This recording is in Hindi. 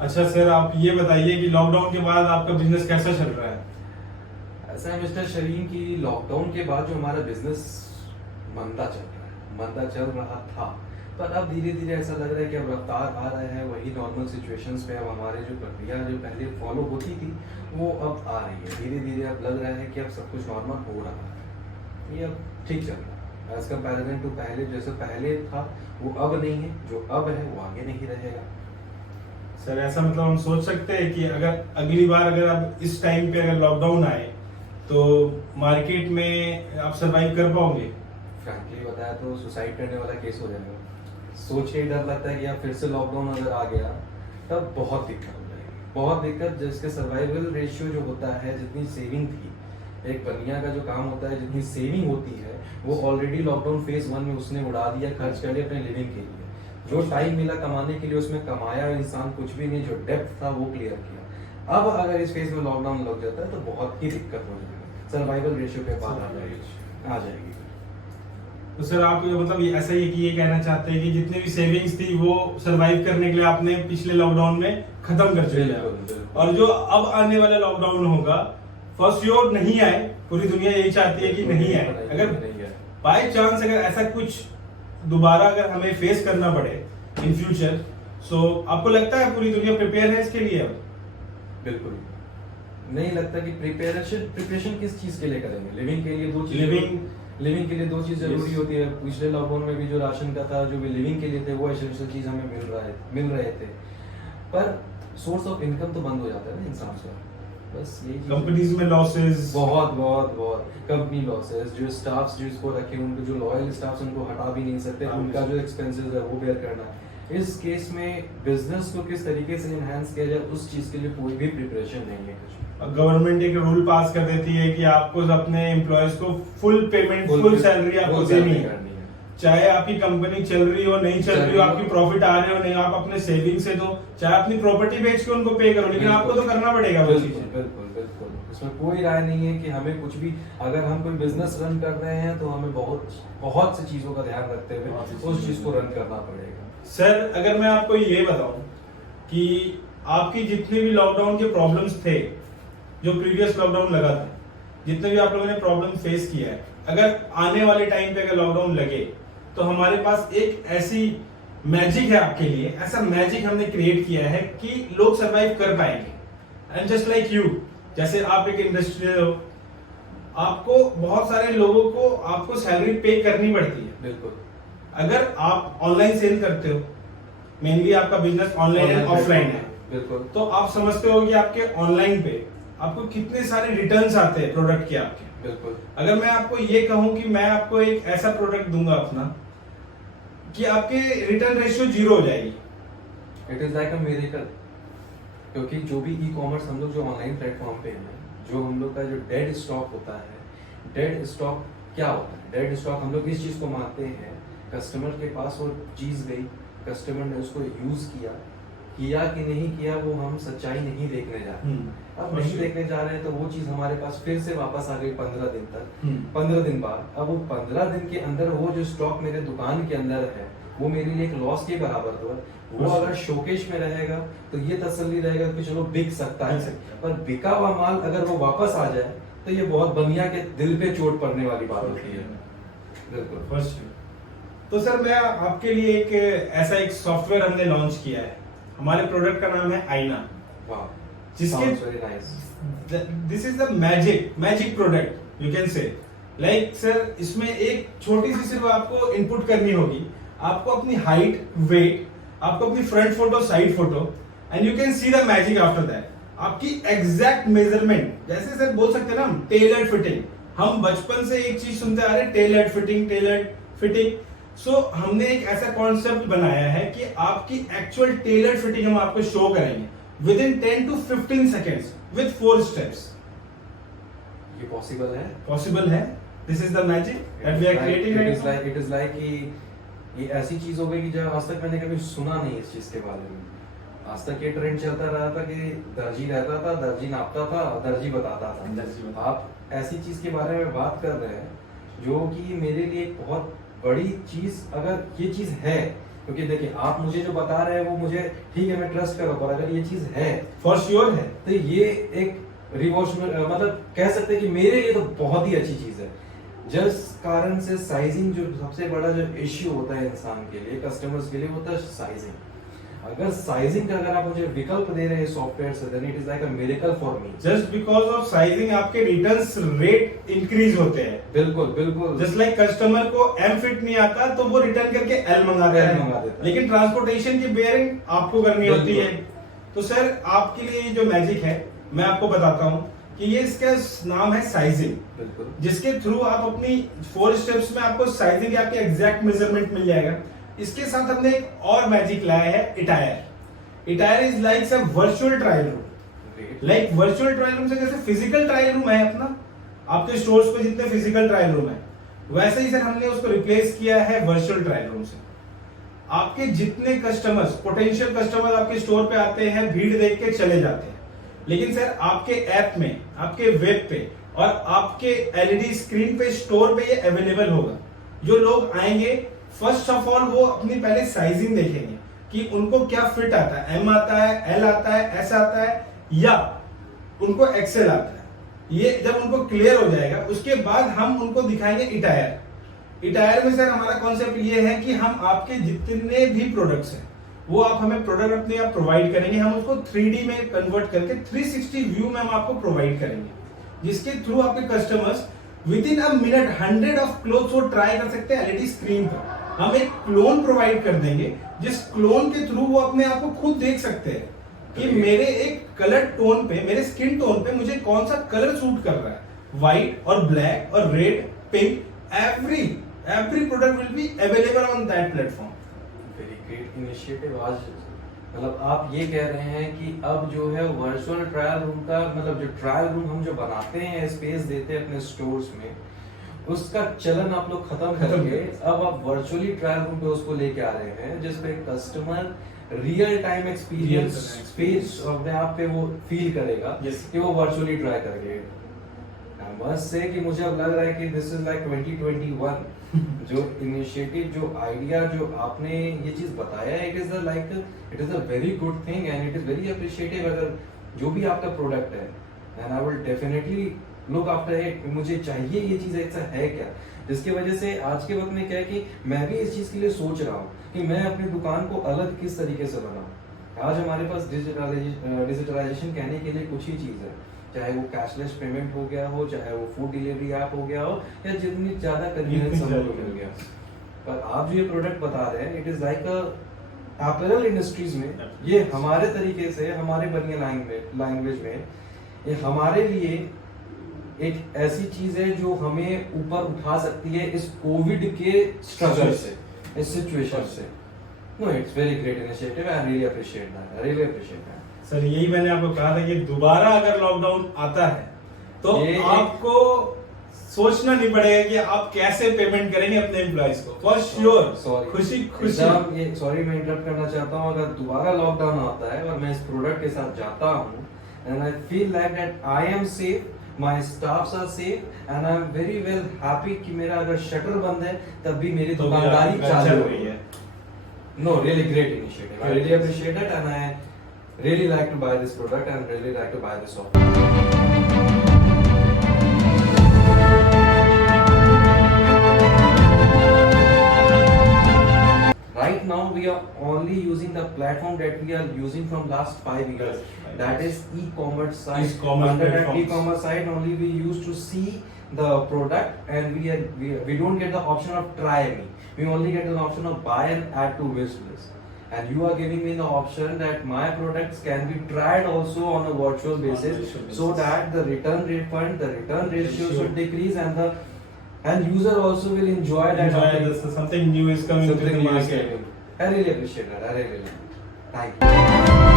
अच्छा सर, आप ये बताइए कि लॉकडाउन के बाद आपका बिजनेस कैसा चल रहा है? ऐसा है मिस्टर शरीन की लॉकडाउन के बाद जो हमारा बिजनेस मंदा चल रहा है, मंदा चल रहा था, पर अब धीरे धीरे ऐसा लग रहा है कि अब रफ्तार आ रहा है, वही नॉर्मल सिचुएशंस पे अब हमारी जो प्रक्रिया जो पहले फॉलो होती थी वो अब आ रही है। धीरे धीरे अब लग रहा है कि अब सब कुछ नॉर्मल हो रहा है, ये अब ठीक चल रहा है। एज कंपेरिजन टू पहले, जैसे पहले था वो अब नहीं है, जो अब है वो आगे नहीं रहेगा। सर ऐसा मतलब हम सोच सकते हैं कि अगर अगली बार अगर आप इस टाइम पे अगर लॉकडाउन आए तो मार्केट में आप सरवाइव कर पाओगे? फ्रैंकली बताया तो सुसाइड करने वाला केस हो जाएगा। सोच के ही डर लगता है कि अब फिर से लॉकडाउन अगर आ गया तब बहुत दिक्कत हो जाएगी, बहुत दिक्कत। जिसके सर्वाइवल रेशियो जो होता है, जितनी सेविंग थी, एक बनिया का जो काम होता है, जितनी सेविंग होती है वो ऑलरेडी लॉकडाउन फेज 1 में उसने उड़ा दिया, खर्च कर लिया अपने लिविंग के लिए। जो टाइम मिला कमाने के लिए उसमें कमाया इंसान कुछ भी नहीं, जो डेप्थ था वो क्लियर किया। अब अगर इस फेज में लॉकडाउन लग जाता है तो बहुत ही दिक्कत हो जाएगी, सर्वाइवल रेशियो पे बात आ जाएगी। तो सर आप मतलब ऐसा ही कि ये कहना चाहते हैं कि जितने भी सेविंग्स थी वो सरवाइव करने के लिए आपने पिछले लॉकडाउन में खत्म कर चुके हैं, और जो अब आने वाला लॉकडाउन होगा फर्स्ट श्योर नहीं आए, पूरी दुनिया यही चाहती है कि नहीं आए। अगर बाय चांस अगर ऐसा कुछ दोबारा अगर हमें फेस करना पड़े इन फ्यूचर, सो आपको लगता है पूरी दुनिया प्रिपेयर है इसके लिए? अब बिल्कुल नहीं लगता कि प्रिपरेशन किस चीज के लिए करेंगे। लिविंग के लिए दो चीज, लिविंग के लिए दो चीज जरूरी होती है। पिछले लॉकडाउन में भी जो राशन का था, जो भी लिविंग के लिए थे, वो एसेंशियल चीज हमें मिल रहे थे, पर सोर्स ऑफ इनकम तो बंद हो जाता है ना इंसान से। बस यही कंपनीज में लॉसेस, बहुत बहुत बहुत कंपनी लॉसेस, जो स्टाफ्स जिसको रखे उनको, जो लॉयल स्टाफ्स उनको हटा भी नहीं सकते, उनका जो एक्सपेंसेस है वो बेयर करना है। इस केस में बिजनेस को किस तरीके से एनहांस किया जाए उस चीज के लिए कोई भी प्रिपरेशन नहीं है कुछ। गवर्नमेंट एक रूल पास कर देती है कि आपको अपने एम्प्लॉयज को फुल पेमेंट, फुल सैलरी आपको देनी है, चाहे आपकी कंपनी चल रही हो नहीं चल रही हो, आपकी प्रॉफिट आ रहे हो नहीं, आप अपने सेविंग से दो, चाहे अपनी प्रॉपर्टी बेच के उनको पे करो, लेकिन आपको तो करना पड़ेगा वो चीज। बिल्कुल बिल्कुल, इसमें कोई राय नहीं है कि हमें कुछ भी, अगर हम कोई बिजनेस रन कर रहे हैं तो हमें बहुत सी चीजों का ध्यान रखते हुए उस चीज को रन करना पड़ेगा। सर अगर मैं आपको ये बताऊं कि आपकी जितने भी लॉकडाउन के प्रॉब्लम्स थे, जो प्रीवियस लॉकडाउन लगा था, जितने भी आप लोगों ने प्रॉब्लम फेस किया है, अगर आने वाले टाइम पे अगर लॉकडाउन लगे तो हमारे पास एक ऐसी मैजिक है आपके लिए, ऐसा मैजिक हमने क्रिएट किया है कि लोग सरवाइव कर पाएंगे। एंड जस्ट लाइक यू, जैसे आप एक इंडस्ट्रियल हो, आपको बहुत सारे लोगों को आपको सैलरी पे करनी पड़ती है। बिल्कुल, अगर आप ऑनलाइन सेल करते हो, मेनली आपका बिजनेस ऑनलाइन एंड ऑफलाइन है, बिल्कुल, तो आप समझते हो कि आपके ऑनलाइन पे आपको कितने सारे रिटर्न्स आते हैं प्रोडक्ट के आपके। बिल्कुल, अगर मैं आपको ये कहूं कि मैं आपको एक ऐसा प्रोडक्ट दूंगा अपना कि आपके रिटर्न रेशियो 0 हो जाएगी, it is like a miracle. क्योंकि जो भी ई कॉमर्स हम लोग जो ऑनलाइन प्लेटफॉर्म पे हैं, जो हम लोग का जो डेड स्टॉक होता है, डेड स्टॉक क्या होता है? डेड स्टॉक हम लोग इस चीज को मानते हैं, कस्टमर के पास वो चीज गई, कस्टमर ने उसको यूज किया कि नहीं किया, वो हम सच्चाई नहीं देखने जा रहे। अब नहीं देखने जा रहे हैं तो वो चीज हमारे पास फिर से वापस आ गई 15 दिन तक। 15 दिन बाद अब वो 15 दिन के अंदर वो जो स्टॉक मेरे दुकान के अंदर है वो मेरे लिए एक लॉस के बराबर तो है। वो अगर शोकेश में रहेगा तो ये तसल्ली रहेगा कि चलो बिक सकता है, पर बिका हुआ माल अगर वो वापस आ जाए तो ये बहुत बनिया के दिल पे चोट पड़ने वाली बात होती है। बिल्कुल। तो सर मैं आपके लिए एक ऐसा एक सॉफ्टवेयर हमने लॉन्च किया है, हमारे प्रोडक्ट का नाम है आईना, जिसके this is the magic product you can say. Like sir इसमें एक छोटी सी सिर्फ आपको इनपुट करनी होगी, आपको अपनी हाइट, वेट, आपको अपनी front photo, side photo, and you can see the magic after that. आपकी एग्जैक्ट मेजरमेंट, जैसे सर बोल सकते हैं ना हम टेलर्ड फिटिंग, हम बचपन से एक चीज सुनते आ रहे हैं, टेलर्ड फिटिंग। सो हमने एक ऐसा कॉन्सेप्ट बनाया है कि आपकी एक्चुअल टेलर्ड फिटिंग हम आपको शो करेंगे within 10 to 15 seconds with 4 steps। ये पॉसिबल है? पॉसिबल है। This is the magic that we are creating. It is like कि ये ऐसी चीज हो गई कि जो आज तक मैंने कभी सुना नहीं इस चीज के बारे में। आज तक ये ट्रेंड चलता रहा था कि दर्जी रहता था, दर्जी नापता था, दर्जी बताता था। आप ऐसी चीज के बारे में बात कर रहे हैं जो कि मेरे लिए एक बहुत बड़ी चीज, अगर ये चीज है, क्योंकि देखिए आप मुझे जो बता रहे हैं वो मुझे ठीक है, मैं ट्रस्ट कर रहा हूँ, पर अगर ये चीज है फॉर श्योर है। तो ये एक रिवॉल्यूशनल मतलब कह सकते हैं कि मेरे लिए तो बहुत ही अच्छी चीज है। जिस कारण से साइजिंग जो सबसे बड़ा जो इश्यू होता है इंसान के लिए, कस्टमर्स के लिए, होता है साइजिंग। अगर साइजिंग का अगर आप मुझे विकल्प दे रहे हैं सॉफ्टवेयर से, then it is like a miracle for me. Just because of sizing आपके रिटर्न्स रेट इंक्रीज होते हैं। बिल्कुल बिल्कुल। जस्ट लाइक कस्टमर को एम फिट नहीं आता तो वो रिटर्न करके एल मंगा देता है, लेकिन ट्रांसपोर्टेशन की बेयरिंग आपको करनी होती है। तो सर आपके लिए ये जो मैजिक है मैं आपको बताता हूँ कि ये इसका नाम है साइजिंग, बिल्कुल, जिसके थ्रू आप अपनी 4 स्टेप्स में आपको साइजिंग आपके एग्जैक्ट मेजरमेंट मिल जाएगा। इसके साथ हमने एक और मैजिक लाया है, इटायर। इटायर is like a virtual trial room. Like virtual trial room से जैसे फिजिकल ट्रायल रूम है अपना, आपके स्टोर्स पे जितने फिजिकल ट्रायल रूम है, वैसे ही सर हमने उसको रिप्लेस किया है वर्चुअल ट्रायल रूम से। आपके जितने कस्टमर्स, पोटेंशियल कस्टमर आपके स्टोर पे आते हैं, भीड़ देख के चले जाते हैं, लेकिन सर आपके ऐप में, आपके वेब पे और आपके एलईडी स्क्रीन पे, स्टोर पे ये अवेलेबल होगा। जो लोग आएंगे फर्स्ट ऑफ ऑल वो अपनी पहले साइजिंग देखेंगे कि उनको क्या फिट आता है, एम आता है, एल आता है, एस आता है या उनको एक्सेल आता है। ये जब उनको क्लियर हो जाएगा उसके बाद हम उनको दिखाएंगे इटायर। इटायर में सर हमारा कॉन्सेप्ट ये है कि हम आपके जितने भी प्रोडक्ट्स हैं वो आप हमें प्रोडक्ट अपने आप प्रोवाइड करेंगे, हम उसको 3D में कन्वर्ट करके 360 व्यू में हम आपको प्रोवाइड करेंगे, जिसके थ्रू आपके customers with in a minute 100 of clothes वो ट्राई कर सकते हैं एलईडी स्क्रीन पर। हम एक क्लोन प्रोवाइड कर देंगे जिस क्लोन के थ्रू वो अपने आप को खुद देख सकते हैं कि मेरे एक कलर टोन पे, मेरे स्किन टोन पे मुझे कौन सा कलर सूट कर रहा है। व्हाइट और ब्लैक और red, pink, every product will be available on that platform. Very great initiative. आज मतलब आप ये कह रहे हैं कि अब जो है वर्चुअल ट्रायल रूम का मतलब जो ट्रायल रूम हम जो बनाते हैं, स्पेस देते हैं अपने स्टोर्स में, उसका चलन आप लोग खत्म करके अब आप वर्चुअली ट्रायल रूम पे उसको लेके आ रहे हैं, जिसपे customer real time experience space अपने आप पे वो फील करेगा कि वो वर्चुअली ट्राई करेगा। बस से कि मुझे अब लग रहा है कि दिस इज लाइक 2021 जो इनिशिएटिव, जो आइडिया, जो आपने ये चीज बताया, it is a very good thing and it is very appreciative. अगर जो भी आपका प्रोडक्ट है and I will definitely look after it, मुझे चाहिए ये चीज ऐसा है क्या, जिसकी वजह से आज के वक्त में क्या है कि मैं भी इस चीज के लिए सोच रहा हूँ कि मैं अपनी दुकान को अलग किस तरीके से बनाऊं। आज हमारे पास डिजिटलाइजेशन कहने के लिए कुछ ही चीज है, चाहे वो कैशलेस पेमेंट हो गया हो, चाहे वो फूड डिलीवरी ऐप हो गया हो, या जितनी ज्यादा कन्वीनियंस हम लोग मिल गया। पर आप जो ये प्रोडक्ट बता रहे हैं, it is like a apparel industries में ये हमारे तरीके से, हमारे बनिया लैंग्वेज में ये हमारे लिए एक ऐसी चीज है जो हमें ऊपर उठा सकती है इस कोविड के स्ट्रगल से, इस सिचुएशन से। No, it's very great initiative, I really appreciate that, I really appreciate that. Sir यही मैंने आपको कहा था कि दोबारा अगर लॉकडाउन आता है तो आपको सोचना नहीं पड़ेगा कि आप कैसे पेमेंट करेंगे अपने एम्प्लॉइज को। फॉर श्योर, खुशी ये सॉरी मैं इंटरप्ट करना चाहता हूँ, अगर दोबारा लॉकडाउन आता है और मैं इस प्रोडक्ट के साथ जाता हूँ and I feel like that I am safe, my staffs are safe and I am very well happy कि मेरा अगर शटर बंद है तब भी मेरी दुकानदारी चालू रही है। No, really great initiative, I really appreciate it and I really like to buy this product and really like to buy this software. Right now we are only using the platform that we are using from last 5 years. That is e-commerce site. Under that e-commerce site only we used to see the product and we don't get the option of try me. We only get the option of buy and add to wish list. And you are giving me the option that my products can be tried also on a virtual basis, so that the return ratio should decrease and the user also will enjoy that. Something new is coming to the market. I really appreciate that. I really like. Thank you.